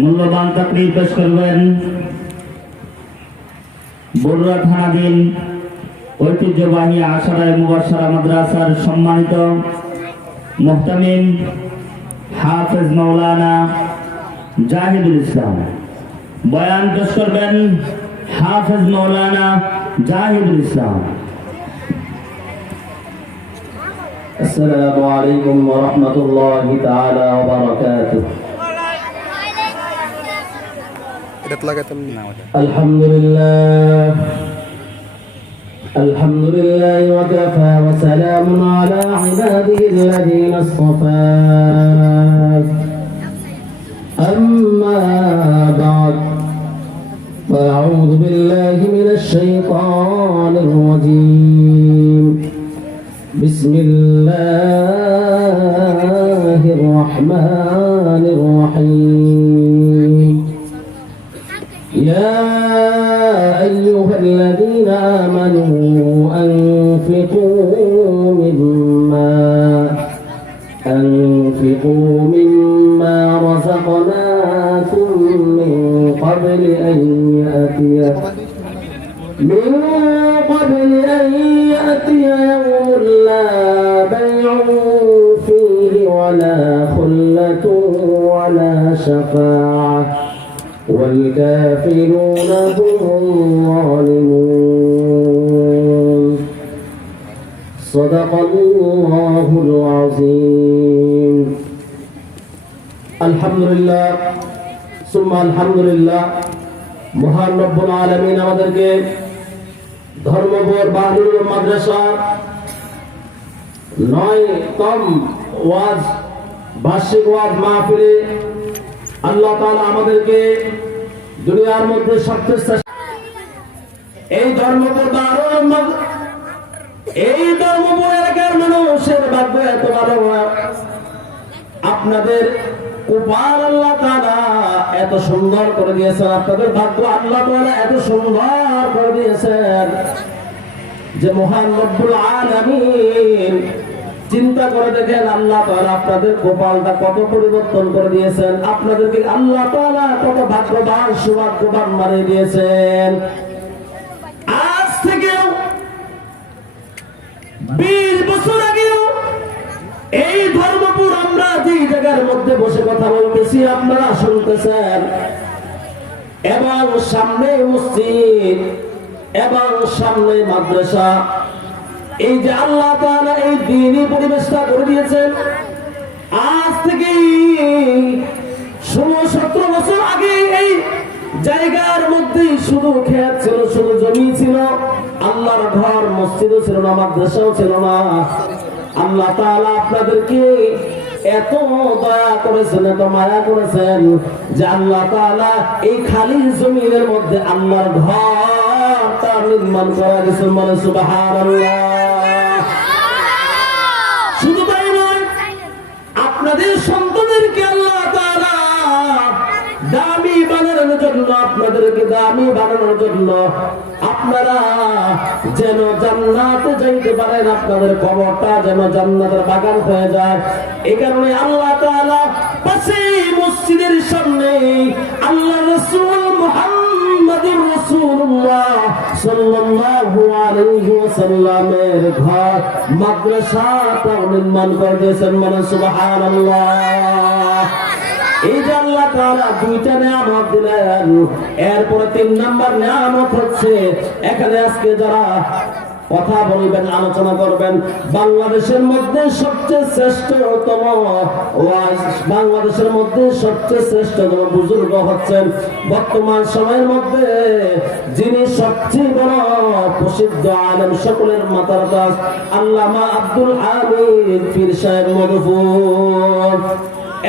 মূল্যবান তাকরীর পেশ করবেন বড়ুয়া থানাধীন ঐতিহ্যবাহী আশরায়ে মুবাশশারা মাদ্রাসার সম্মানিত মুহতামিম হাফেজ মাওলানা জাহিদুল ইসলাম। বয়ান পেশ করবেন হাফেজ মাওলানা জাহিদুল ইসলাম। السلام عليكم ورحمة الله تعالى وبركاته. الحمد لله وكفى وسلام على عباده الذين اصطفى. أما بعد فأعوذ بالله من الشيطان الرجيم. بسم الله الرحمن الرحيم. يا أيها الذين آمنوا أنفقوا مما رزقناكم من قبل أن يأتي يوم لا بيع فيه ولا خلة ولا شفاعة والكافرون هم الظالمون. صدق الله العظيم. الحمد لله ثم الحمد لله. মহান রব্বুল আলামিন আমাদেরকে ধর্মপুর বাহরুল মাদ্রাসা 9তম ওয়াজ বার্ষিক ওয়াজ মাহফিলে আল্লাহ তাআলা আমাদেরকে দুনিয়ার মধ্যে সবচেয়ে এই ধর্মপুর বাহরুল এই ধর্মপুর এলাকার মানুষের ভাগ্য এত ভালো, আপনাদের কপাল আল্লাহ তাআলা এত সুন্দর করে দিয়েছেন, আপনাদের ভাগ্য আল্লাহ তাআলা এত সুন্দর করে দিয়েছেন যে মহান রব্বুল আলামিন চিন্তা করে দেখেন আল্লাহ তাআলা আপনাদের কপালটা কত পরিবর্তন করে দিয়েছেন, আপনাদেরকে আল্লাহ তাআলা কত ভাগ্যবান সৌভাগ্যবান বানিয়ে দিয়েছেন। আজ থেকে 20 বছর আগেও এই ধর্মপুর আমরা যে জায়গার মধ্যে বসে কথা বলতেছি আপনারা শুনতেছেন, এবং সামনে মসজিদ এবং সামনে মাদ্রাসা, এই যে আল্লাহ তাআলা এই দ্বীনি পরিবেশটা করে দিয়েছেন। আজ থেকে 16-17 বছর আগে এই জায়গার মধ্যে শুধু খেত ছিল, শুধু জমি ছিল, আল্লাহর ঘর মসজিদও ছিল না, মাদ্রাসাও ছিল না। আল্লাহ তাআলা আপনাদেরকে এত দয়া করেছেন, এত মায়া করেছেন যে আল্লাহ তাআলা এই খালি জমিনের মধ্যে আল্লাহর ঘরটা নির্মাণ করা গেছে। মানে সুবহানাল্লাহ। শুধু তাই নয়, আপনাদের সন্তানদেরকে আল্লাহ তাআলা দামি বানানোর জন্য, আপনাদেরকে দামি বানানোর জন্য আপনারা যেন জান্নাতে যাইতে পারেন, আপনাদের কবরটা যেন জান্নাতের বাগান হয়ে যায়। এই কারণে আল্লাহ তাআলা পাশে মসজিদের সামনে আল্লাহ রাসূল মুহাম্মদুর রাসূলুল্লাহ সাল্লাল্লাহু আলাইহি ওয়াসাল্লামের ঘর মাদ্রাসাটা নির্মাণ করে দিয়েছেন। মানে সুবহানাল্লাহ। এই যে আল্লাহ তাআলা দুইটা নিয়ামত দিলেন, এরপরে 3 নাম্বার নিয়ামত হচ্ছে এখানে আজকে যারা কথা বলবেন, আলোচনা করবেন, বাংলাদেশের মধ্যে সবচেয়ে শ্রেষ্ঠতম ওয়াজ, বাংলাদেশের মধ্যে সবচেয়ে শ্রেষ্ঠতম বুজুর্গ হচ্ছেন বর্তমান সময়ের মধ্যে যিনি সবচেয়ে বড় প্রসিদ্ধ আলেম, সকলের মাথার তাজ আল্লামা আব্দুল হামিদ পীর সাহেব মধুপুর।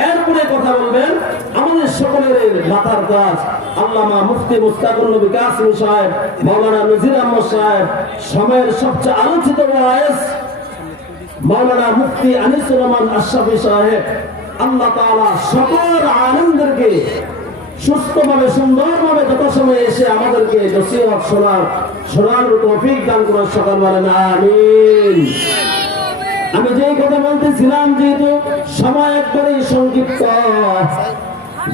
এরপরে কথা বলবেন আমাদের সকলের মাথার তাজ আল্লামা মুফতি মুস্তাকুর নবী কাসিম সাহেব, মাওলানা নজির আহমদ সাহেব, সময়ের সবচেয়ে আলোচিত ওয়াইজ মাওলানা মুফতি আনিসুর রহমান আশরাফি সাহেব। আল্লাহ তাআলা সকল আলেমদেরকে সুস্থভাবে সুন্দরভাবে যথাসময়ে এসে আমাদেরকে নসিহত শোনার তৌফিক দান করার সকল বলেন আমিন। আমি যেই কথা বলতেছিলাম, যেহেতু সময় একবারেই সংক্ষিপ্ত,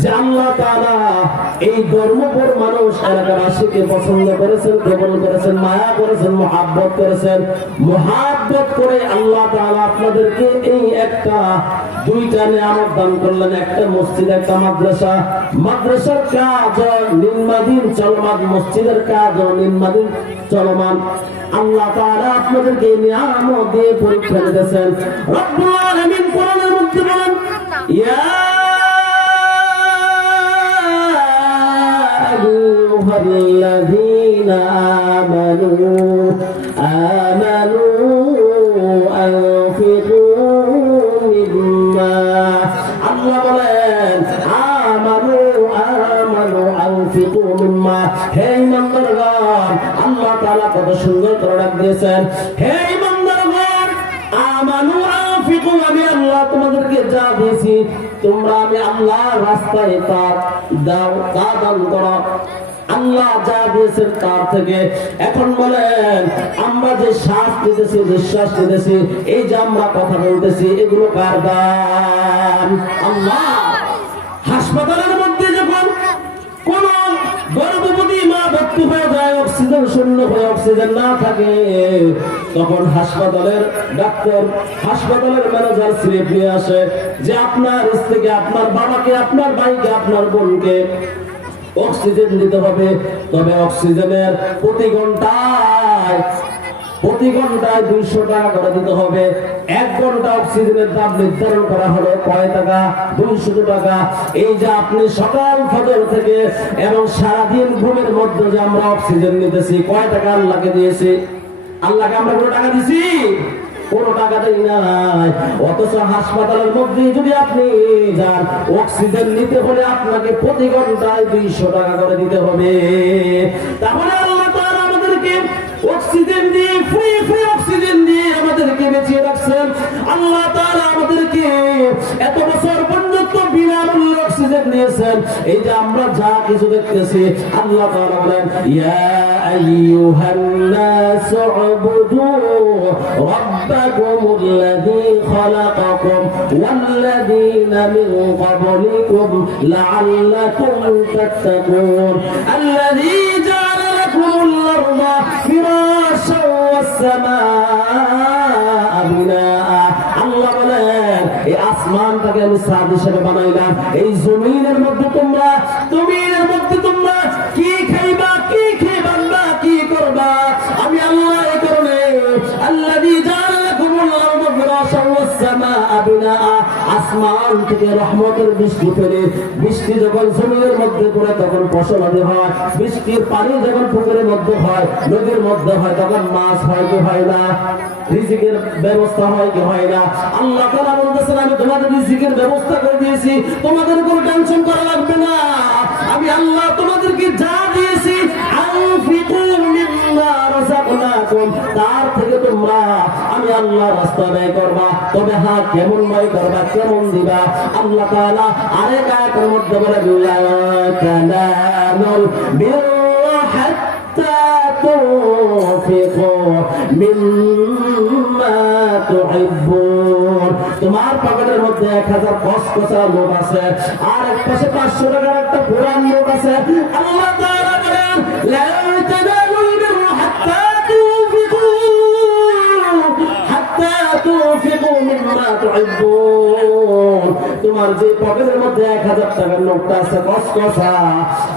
যে আল্লাহ তাআলা এই ধর্মপুর মানুষ এলাকাবাসীকে পছন্দ করেছেন, কবুল করেছেন, মায়া করেছেন, মহাব্বত করেছেন। মহাব্বত করে আল্লাহ তাআলা আপনাদেরকে এই একটা দুইটা নিয়ামত দান করলেন, একটা মসজিদ, একটা মাদ্রাসা। মাদ্রাসার কাজ নির্মাণাধীন চলমান, মসজিদের কাজ নির্মাণাধীন চলমান। আল্লাহ তাআলা আপনাদেরকে নিয়ামত দিয়ে পরীক্ষা দিতেছেন। রব্বুল আলামিন কোরআনের মধ্যে বলেন, ইয়া আইয়ুহাল্লাযীনা আমানু আনফিকু মিম্মা, আল্লাহ বলেন আমানু আনফিকু মিম্মা। হে ঈমানদারগণ, আল্লাহ তাআলা কত সুন্দর করে ডাক দিয়েছেন, হে ঈমানদারগণ আমানু আনফিকু, আমি আল্লাহ তোমাদেরকে যা দিয়েছি তোমরা আমি আল্লাহর রাস্তায় তা দাও, তা দান করো। আল্লাহ যা দিয়েছেন তার থেকে। এখন বলেন আমরা যে শ্বাস নিতেছি, নিঃশ্বাস নিতেছি, এই যে আমরা কথা বলতেছি, এগুলো কার দান? আল্লাহ। হাসপাতালের মধ্যে যখন কোন গর্ভবতী মা ভর্তি হয়ে যায়, অক্সিজেন শূন্য হয়ে অক্সিজেন না থাকে, তখন হাসপাতালের ডাক্তার, হাসপাতালের ম্যানেজার স্লিপ নিয়ে আসে যে আপনার স্ত্রীকে, আপনার বাবাকে, আপনার ভাইকে, আপনার বোনকে অক্সিজেন দিতে হবে। তবে অক্সিজেনের প্রতি ঘন্টায় 200 টাকা করে দিতে হবে। 1 ঘন্টা অক্সিজেনের দাম নির্ধারণ করা হলো কয় টাকা? 200 টাকা। এই যে আপনি সকাল ফজর থেকে এবং সারাদিন ঘুমের মধ্যে যে আমরা অক্সিজেন নিতেছি, কয় টাকা আল্লাহকে দিয়েছি? আল্লাহকে আমরা কোনো টাকা দিছি? কোনো টাকা দেই নাই। অথচ হাসপাতালের মধ্যে যদি আপনি যান, অক্সিজেন নিতে হলে আপনাকে প্রতি ঘন্টায় 200 টাকা করে দিতে হবে। তাহলে আল্লাহ তাআলা আমাদেরকে অক্সিজেন দিয়ে, ফ্রি অক্সিজেন দিয়ে আমাদেরকে বেঁচিয়ে রাখছেন। আল্লাহ তাআলা আমাদেরকে এত বছর পর্যন্ত বিনামূল্যে অক্সিজেন দিয়েছেন। এই যে আমরা যা কিছু দেখতেছি, আল্লাহ তাআলা বলেন, ইয়া আইয়ুহান নাসু উবুদু রাব্বাকুমুল্লাযী খালাকাকুম ওয়াল্লাযীনা মিন ক্বাবলিকুম লাআল্লাকুম তাত্তাকুন আল্লাযী জাআলা লাকুমুল আরদা ফিরাশান ওয়াস সামাআ বিনাআ। আল্লাহ বলেন এই আসমানটাকে আমি ছাদ হিসেবে বানাইলাম। এই জমিনের মধ্যে তোমরা কি খাইবা, কি খেবা না, কি করবা, আমি আল্লাহ এই কারণে আল্লাযী জাআলা লাকুমুল আরদা ফিরাশান ওয়াস সামাআ বিনাআ, আসমান থেকে রহমতের বৃষ্টি ফেলে, বৃষ্টি যখন জমিনের মধ্যে পড়ে তখন ফসল হয়। বৃষ্টির পানি যখন পুকুরের মধ্যে হয়, নদীর মধ্যে হয়, তখন মাছ হয় কি হয় না? রিজিকের ব্যবস্থা হয় কি হয় না? আল্লাহ তাআলা বলতেছেন আমি তোমাদের রিজিকের ব্যবস্থা করে দিয়েছি, তোমাদের কোনো টেনশন করা লাগবে না। আমি আল্লাহ তোমাদেরকে যা দিয়েছি, আনফিকু মিম্মা রাযাকনাকুম, তার থেকে তোমরা আমি আল্লাহ রাস্তায় ব্যয় করবা। তবে হ্যাঁ, কেমন ব্যয় করবা, কেমন দিবা? আল্লাহ তাআলা আরেক আয়াতের মধ্যে বলে, লা তানালুল বিররা হাত্তা তুনফিকু মিম্মা তুহিব্বুন। তোমার পকেটের মধ্যে 1000 কসকসা নোট আছে, আর এক পাশে 500 টাকার একটা পুরান নোট আছে। আল্লাহ তাআলা বলেন, লা তানালুল বিররা হাত্তা তুনফিকু মিম্মা তুহিব্বুন। তোমার যে পকেটের মধ্যে 1000 টাকার নোটটা আছে কসকসা,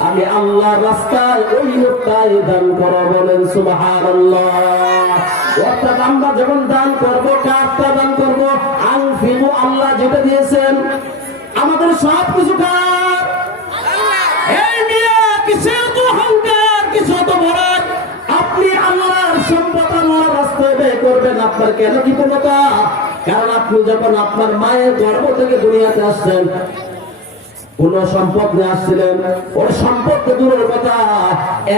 আমি আল্লাহর রাস্তায় ওই নোটটাই দান করো। বলেন সুবহানাল্লাহ। অর্থাৎ আমরা যখন দান করবো, কারটা দান করবো? আনফিকু, আল্লাহ যেটা দিয়েছেন। আমাদের সব কিছু কার? এই মিয়া, কিসের তো অহংকার, কিছু তো ভরাট। আপনি আল্লাহর সম্পদ আল্লাহর রাস্তায় ব্যয় করবেন, আপনার কেন কৃতজ্ঞতা? কারণ আপনি যখন আপনার মায়ের গর্ভ থেকে দুনিয়াতে আসছেন, কোন সম্পদ নিয়ে আসছিলেন? ওর সম্পদ তো দূরের কথা,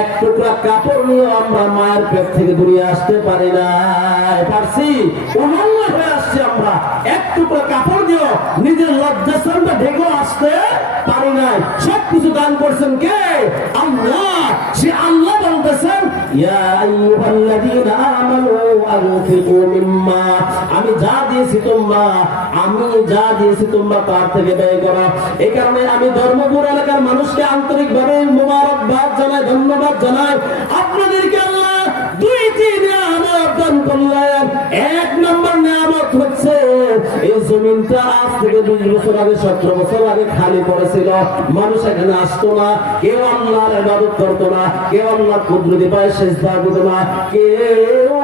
এক টুকরা কাপড় নিয়ে আমরা মায়ের পেট থেকে দূরে আসতে পারি না। পারছি? অমূল্য হয়ে আসছি আমরা, এক টুকরা কাপড় জীবনেও নিজের লজ্জাস্থানটা ঢেকে আসতে পারি নাই। সবকিছু দান করছেন কে? আল্লাহ। সে আল্লাহ বলতেছেন ইয়া আইয়ুহাল্লাযীনা আমানু আনফিকু মিম্মা, আমি যা দিয়েছি তোমরা তার থেকে ব্যয় করো। এই কারণে আমি ধর্মপুর এলাকার মানুষকে আন্তরিকভাবে মোবারকবাদ জানাই, ধন্যবাদ জানাই। আপনাদেরকে আল্লাহ দুইটি নিয়ামত দান করলেন। এক নম্বর নিয়ামত হচ্ছে এই জমিনটা আজ থেকে 20 বছর আগে 17 বছর আগে খালি পড়েছিল, মানুষ এখানে আসতো না, কেউ আল্লাহর ইবাদত করতো না, কেউ আল্লাহর কুদরতি পায়ে সিজদা দিত না, কেউ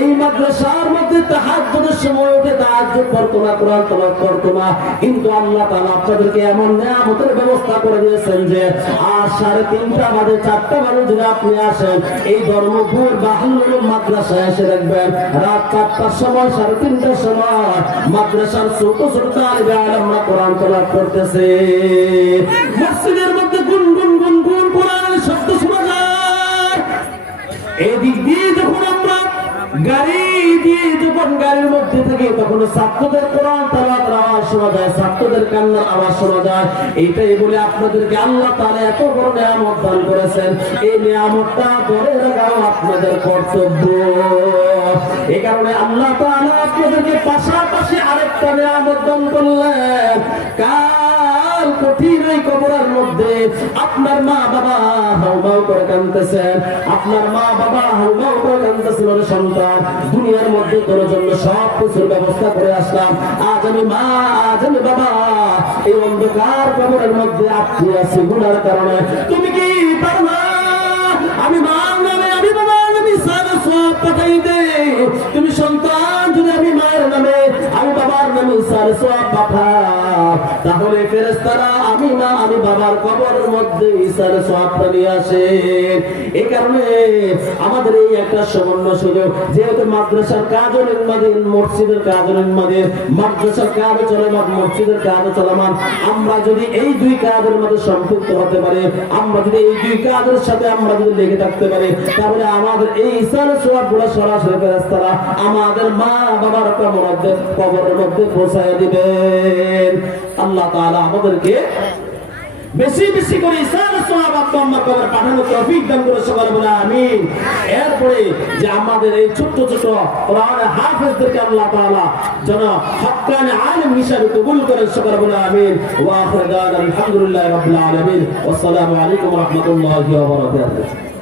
এই মাদ্রাসার মধ্যে তাহাজ্জুদের সময় উঠে তাহাজ্জুদ করতো না, কোরআন তেলাওয়াত করতো না। কিন্তু আল্লাহ তাআলা আপনাদেরকে এমন নিয়ামতের ব্যবস্থা করে দিয়েছেন যে আজ 3:30 বাজে 4টা বাজে যদি আপনি আসেন এই ধর্মপুর বাহাল্লুর মাদ্রাসায় এসে দেখবেন রাত 4টার সময় 3:30টার সময় মাদ্রাসার ছোট ছোট তালিবে আলেমরা কোরআন তেলাওয়াত করতেছে। মসজিদের মধ্যে গুনগুন গুনগুন কোরআনের শব্দ শোনা যায়। এদিক দিয়ে যখন আমরা গাড়ির মধ্যে থাকি তখন ছাত্রদের কোরআন তেলাওয়াতের আওয়াজ শোনা যায়, ছাত্রদের কান্নার আওয়াজ শোনা যায়। এইটাই বলে আপনাদেরকে আল্লাহ তাআলা এত বড় নিয়ামত দান করেছেন, এই নিয়ামতটা ধরে রাখাও আপনাদের কর্তব্য। এই কারণে আল্লাহ তাআলা আপনাদেরকে পাশাপাশি আরেকটা নিয়ামত দান করলেন। কাল কঠিন এই কবরের মধ্যে আপনার মা বাবা হাউমাউ করে কাঁদতেছেন, আপনার মা বাবা হাউমাউ করে কাঁদতেছেন, ওরে সন্তান দুনিয়ার মধ্যে তোর জন্য সব কিছুর ব্যবস্থা করে আসলাম, আজ আমি মা আজ আমি বাবা এই অন্ধকার কবরের মধ্যে আটকে আছি গুনার কারণে। তুমি কি পারো না আমি মার নামে আমি বাবার নামে সারা সব পাঠাই দে? তুমি সন্তান যদি আমি মায়ের নামে আমি বাবার নামে সারা সব পাঠাও, তাহলে ফেরেশতারা আমি মা আমি বাবার কবরের মধ্যে সারা সবটা নিয়ে আসে। এই কারণে আমাদের এই একটা সামান্য সুযোগ, যেহেতু মাদ্রাসার কাজও নির্মাণীন, মসজিদের কাজও নির্মাণীন, মাদ্রাসার কাজও চলমান, মসজিদের কাজও চলমান, আমরা যদি এই দুই কাজের মধ্যে সম্পৃক্ত হতে পারি, আমরা যদি এই দুই কাজের সাথে আমরা যদি লেগে থাকতে পারি, তাহলে আমাদের এই ইসার সওয়াবগুলো সরাসরি ফেরেশতারা আমাদের মা বাবার কবরের মধ্যে পৌঁছায় দিবেন। আল্লাহ তাআলা আমাদেরকে বেশি বেশি করে ইসার সওয়াব আম্মা কবর পাঠানো তৌফিক দান করে সবার বলে আমিন। এরপরে যে আমাদের এই ছোট ছোট কোরআনের হাফেজদেরকে আল্লাহ তাআলা যেন হক্কানি আলেম হিসেবে কবুল করে সবার বলে আমিন। ওয়া আখিরু দাওয়ানা আলহামদুলিল্লাহি রাব্বিল আলামিন। ওয়াসসালামু আলাইকুম ওয়া রাহমাতুল্লাহি ওয়া বারাকাতুহু।